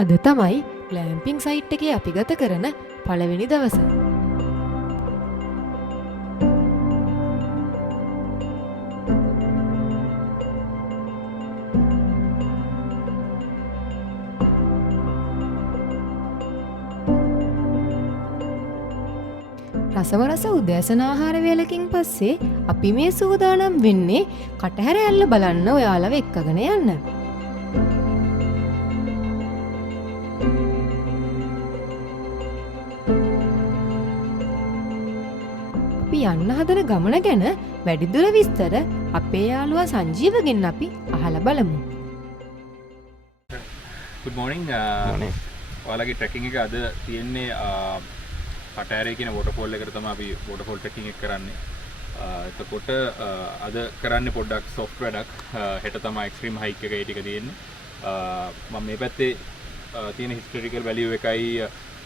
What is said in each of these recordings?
අද තමයි ග්ලෑම්පිං සයිට් එකේ අපි ගත කරන පළවෙනි දවස. රසවරස උදෑසන ආහාර වේලකින් පස්සේ අපි මේ සූදානම් වෙන්නේ කටහැර ඇල්ල බලන්න ඔයාලව එක්කගෙන යන්න. අපි යන්න හදන ගමන ගැන වැඩිදුර විස්තර අපේ යාළුවා සංජීවගෙන් අපි අහලා බලමු. Good morning. ඔයාලගේ ට්‍රැකින් එක අද තියෙන්නේ කටහැරේ කියන වොටර්ෆෝල් එකට තමයි අපි වොටර්ෆෝල් ට්‍රැකින් එක කරන්නේ. එතකොට අද කරන්නේ පොඩ්ඩක් සොෆ්ට් වැඩක්. හෙට තමයි එක්ස්ට්‍රීම් හයික් එක ඒ ටික තියෙන්නේ. මම මේ පැත්තේ තියෙන හිස්ටොරිකල් වැලියු එකයි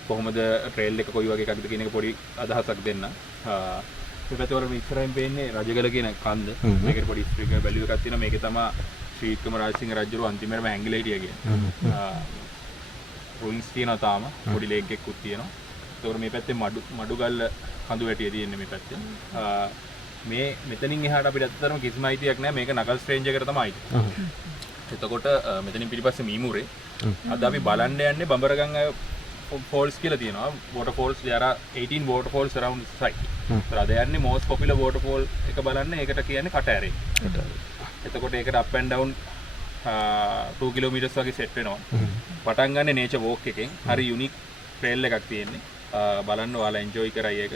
කොහොමද ට්‍රේල් එක කොයි වගේ එකක්ද කියන එක පොඩි අදහසක් දෙන්න. මේ පැත්තේ වල ඉස්සරහින් පේන්නේ රජගල කියන කන්ද. මේකේ පොඩි හිස්ටොරිකල් වැලියු එකක් තියෙනවා. මේකේ තමයි ශ්‍රී වික්‍රම රාජසිංහ රජුගේ අන්තිමේටම හැංගිලා හිටියා කියන්නේ. රුයින්ස් තියෙනවා තාම. පොඩි ලේක් එකකුත් තියෙනවා. ඒතකොට මේ පැත්තේ මඩුගල්ල කඳු වැටිය තියෙන්නේ මේ පැත්තේ. මේ මෙතනින් එහාට අපිට ඇත්තටම කිසිම අයිතියක් නැහැ. මේක නගල්ස් රේන්ජ් එකට තමයි අයිති. එතකොට මෙතනින් පිටිපස්සේ මීමුරේ අද අපි බලන්න යන්නේ බඹරගන් ඔය falls කියලා තියෙනවා. waterfalls there are 18 waterfalls around the site. ඒතර අද යන්නේ most popular waterfall එක බලන්න. ඒකට කියන්නේ කටහැරේ. එතකොට ඒකට up and down 2 kilometers වගේ set වෙනවා. පටන් ගන්න nature walk එකෙන්. හරි unique trail එකක් තියෙන්නේ. බලන්න ඔයාලා එන්ජොයි කරයි ඒක.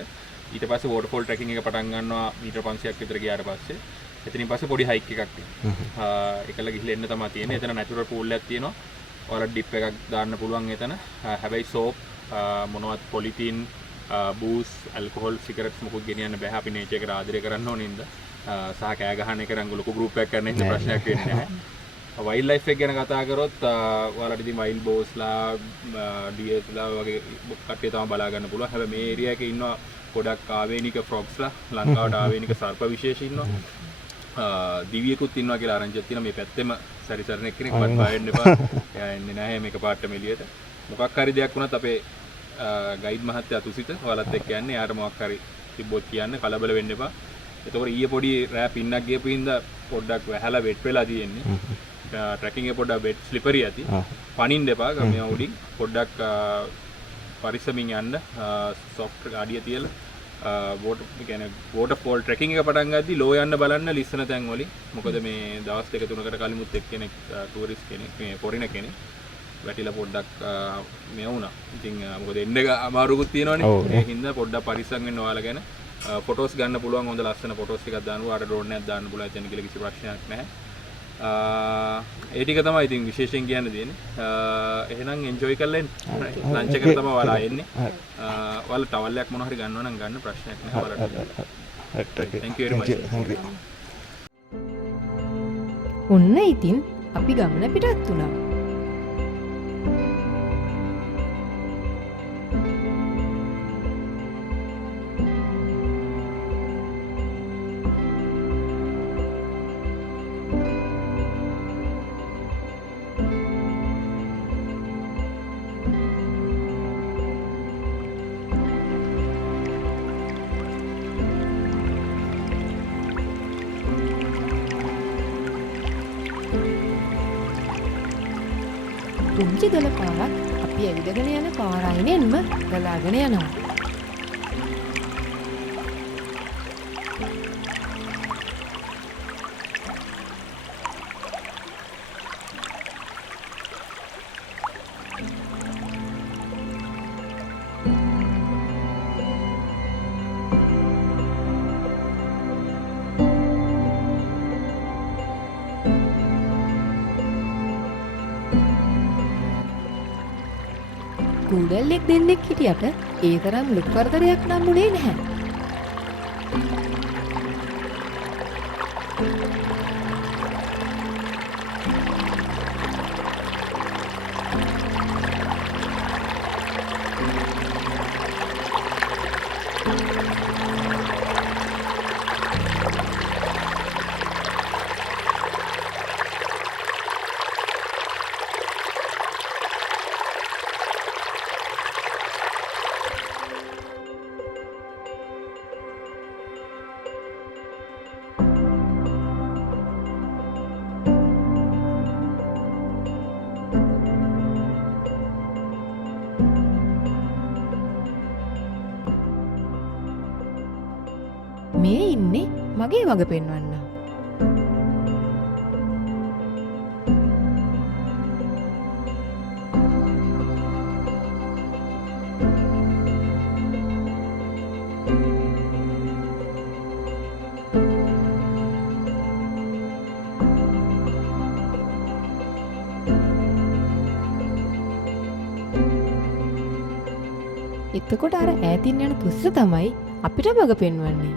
ඊට පස්සේ වොටර්ෆෝල් ට්‍රැකින් එක පටන් ගන්නවා මීටර් 500ක් විතර ගියාට පස්සේ. එතනින් පස්සේ පොඩි හයික් එකක් තියෙනවා. ඒකල ගිහිල්ලා එන්න තමයි තියෙන්නේ. එතන නැචරල් පූල් එකක් තියෙනවා. ඔයාලා ඩිප් එකක් දාන්න පුළුවන් එතන. හැබැයි සෝප් මොනවත් පොලිතීන් බූස් ඇල්කොහොල් සිගරට්ස් මොකුත් ගෙනියන්න බෑ. අපි නේචර් එකට ආදරය කරන්න ඕනේ නේද? සහ කෑ ගහන එක රංගු ලොකු ගෲප් එකක් කරන්න ඉන්න ප්‍රශ්නයක් වෙන්නේ නැහැ. වයිල්ඩ් ලයිෆ් එක ගැන කතා කරොත් ඔයාලට ඉතින් වයිල්ඩ් බෝස්ලා ඩියර්ස්ලා වගේ කට්ටිය තමයි බලා ගන්න පුළුවන්. හැබැයි මේ ඒරියා එකේ ඉන්නවා ගොඩක් ආවේනික ෆ්‍රොග්ස්ලා, ලංකාවට ආවේනික සර්ප විශේෂ ඉන්නවා. දිවියෙකුත් ඉන්නවා කියලා ආරංචියක් තියෙනවා. මේ පැත්තෙම සැරිසරන එක්කෙනෙක්වත් බය වෙන්න එපා. එයා එන්නේ නැහැ මේක පාටම එළියට. මොකක් හරි දෙයක් වුණත් අපේ ගයිඩ් මහත්තයා තුසිත ඔයාලත් එක්ක යන්නේ. එයාට මොකක් හරි තිබ්බොත් කියන්න කලබල වෙන්න එපා. එතකොට ඊයේ පොඩි රෑ පින්නක් ගියපු හින්දා පොඩ්ඩක් වැහැලා වෙට් වෙලා තියෙන්නේ. ට්‍රැකින් එක පොඩ්ඩක් වෙට් ස්ලිපරි ඇති. පනින්න එපා. ගමේ උඩින් පොඩ්ඩක් පරිස්සමින් යන්න. සොෆ්ට් ගාඩිය තියලා වෝටර්ෆෝල් ට්‍රැකින් එක පටන් ගද්දි ලෝ යන්න බලන්න ලිස්සන තැන් වලින්. මොකද මේ දවස් දෙක තුනකට කලිමුත් එක්කෙනෙක් ටූරිස්ට් කෙනෙක් මේ පොරින කෙනෙක් වැටිලා පොඩ්ඩක් මේ වුණා. ඉතින් මොකද එන්න අමාරුකුත් තියෙනවනේ. ඒ හින්දා පොඩ්ඩක් පරිස්සම් වෙන්න ඔයාලා ගැන. ෆොටෝස් ගන්න පුළුවන් හොඳ ලස්සන ෆොටෝස් ටිකක් දාන්න. ඔයාලට ඩ්‍රෝන් එකක් දාන්න පුළුවන්. එතන කියලා කිසි ප්‍රශ්නයක් නැහැ. ඒ ටික තමයි ඉතින් විශේෂයෙන් කියන්න තියෙන්නේ. එහෙනම් එන්ජොයි කරලා එන්න. ලන්ච් එකට තමයි ඔයාලා එන්නේ. ඔයාලා ටවල් එකක් මොනවා හරි ගන්නවා නම් ගන්න ප්‍රශ්නයක් නැහැ ඔයාලට. Thank you very much. ඔන්න ඉතින් අපි ගමන පිටත් වුණා. පුංචි දල පාරක් අපි ඇවිදගෙන යන පාරායිනෙන්ම ගලාගෙන යනවා. කූඩල්ලෙක් දෙන්නෙක් හිටියට ඒ තරම් ලොකු කරදරයක් නම් වුණේ නැහැ. මේ ඉන්නේ මගේ වග පෙන්වන්න. එතකොට අර ඈතින් යන තුස්ස තමයි අපිට මග පෙන්වන්නේ.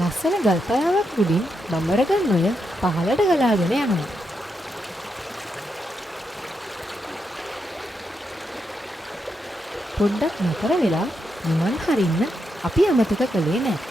ලස්සන ගල්පයාවක් උඩින් බඹරගන් ඔය පහළට ගලාගෙන යනවා. පොඩ්ඩක් නතර වෙලා නිවන් හරින්න අපි අමතක කළේ නැහැ.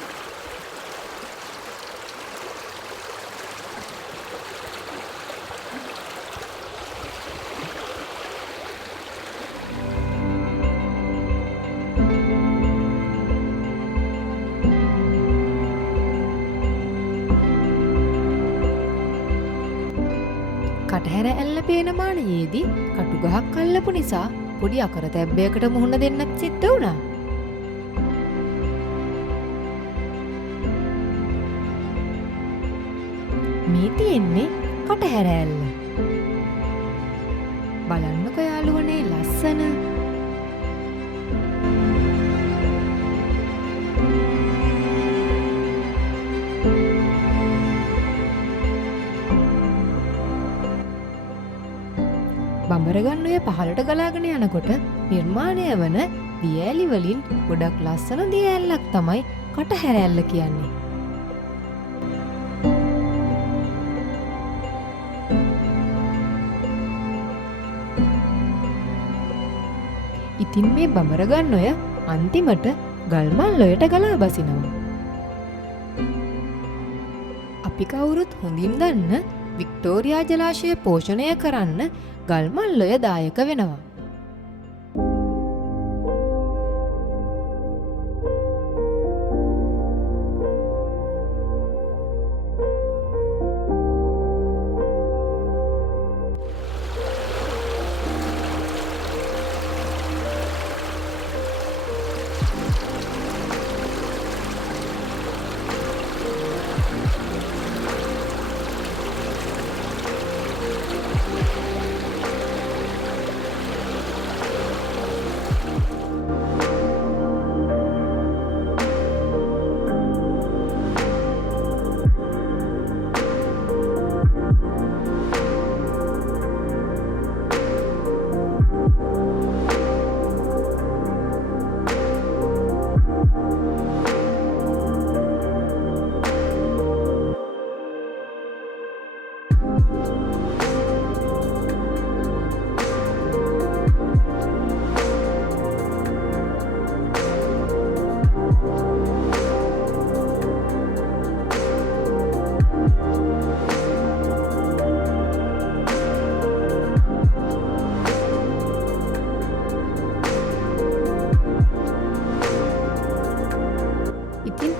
කටහැර ඇල්ල පේන මානයේදී කටු ගහක් අල්ලපු නිසා පොඩි අකරතැබ්බයකට මුහුණ දෙන්නත් සිද්ධ වුණා. මේ තියෙන්නේ කටහැර ඇල්ල. බලන්නකෝ යාළුවනේ ලස්සන. බඹරගන් ඔය පහළට ගලාගෙන යනකොට නිර්මාණය වන දියඇලි වලින් ගොඩක් ලස්සන දියඇල්ලක් තමයි කටහැර ඇල්ල කියන්නේ. ඉතින් මේ බඹරගන් ඔය අන්තිමට ගල්මල් ඔයට ගලා බසිනවා. අපි කවුරුත් හොඳින් දන්න වික්ටෝරියා ජලාශය පෝෂණය කරන්න ගල්මල් ඔය දායක වෙනවා.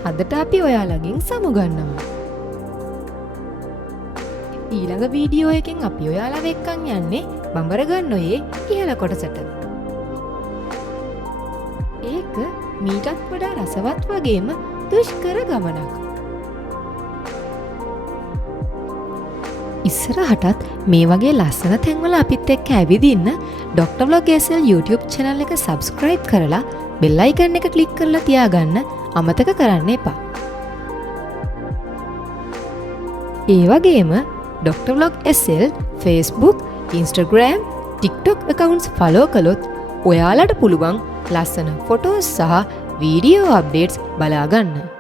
අදට අපි ඔයාලගෙන් සමුගන්නවා. ඊළඟ වීඩියෝ එකෙන් අපි ඔයාලා එක්කන් යන්නේ බඹරගන් ඔයේ ඉහළ කොටසට. ඒක මීටත් වඩා රසවත් වගේම දුෂ්කර ගමනක්. ඉස්සරහටත් මේ වගේ ලස්සන තැන්වල අපිත් එක්ක ඇවිදින්න Dr. Vlog SL YouTube channel එක subscribe කරලා bell icon එක click කරලා තියාගන්න අමතක කරන්න එපා. ඒ වගේම Dr. Vlog SL Facebook, Instagram, TikTok accounts follow කළොත් ඔයාලට පුළුවන් ලස්සන photos සහ video updates බලා ගන්න.